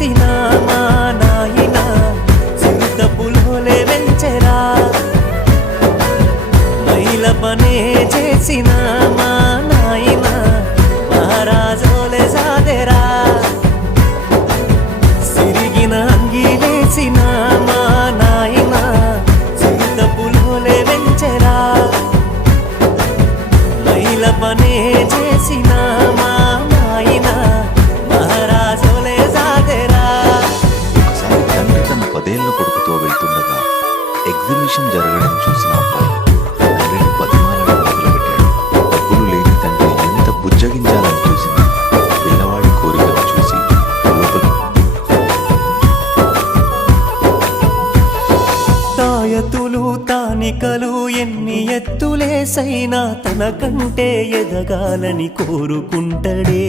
చేసినామా నాయన సిద్ధపులోలే వెంచెరా. మైల పనే చేసినామా నాయన మహారాజోలే సాదెరా. సిరిగిన అంగిలేసినా పదేళ్ళ కొడుకుతో వెళ్తుండగా ఎగ్జిబిషన్ జరగడం చూసిన అబ్బాయి నవీన్ బతిమాలను మొదలుపెట్టాడు. డబ్బులు లేని తండ్రి ఎంత బుజ్జగించాలని చూసింది పిల్లవాడి కోరికను చూసి లోపల తాయతులు తానికలు ఎన్ని ఎత్తులేసైనా తన కంటే ఎదగాలని కోరుకుంటడే.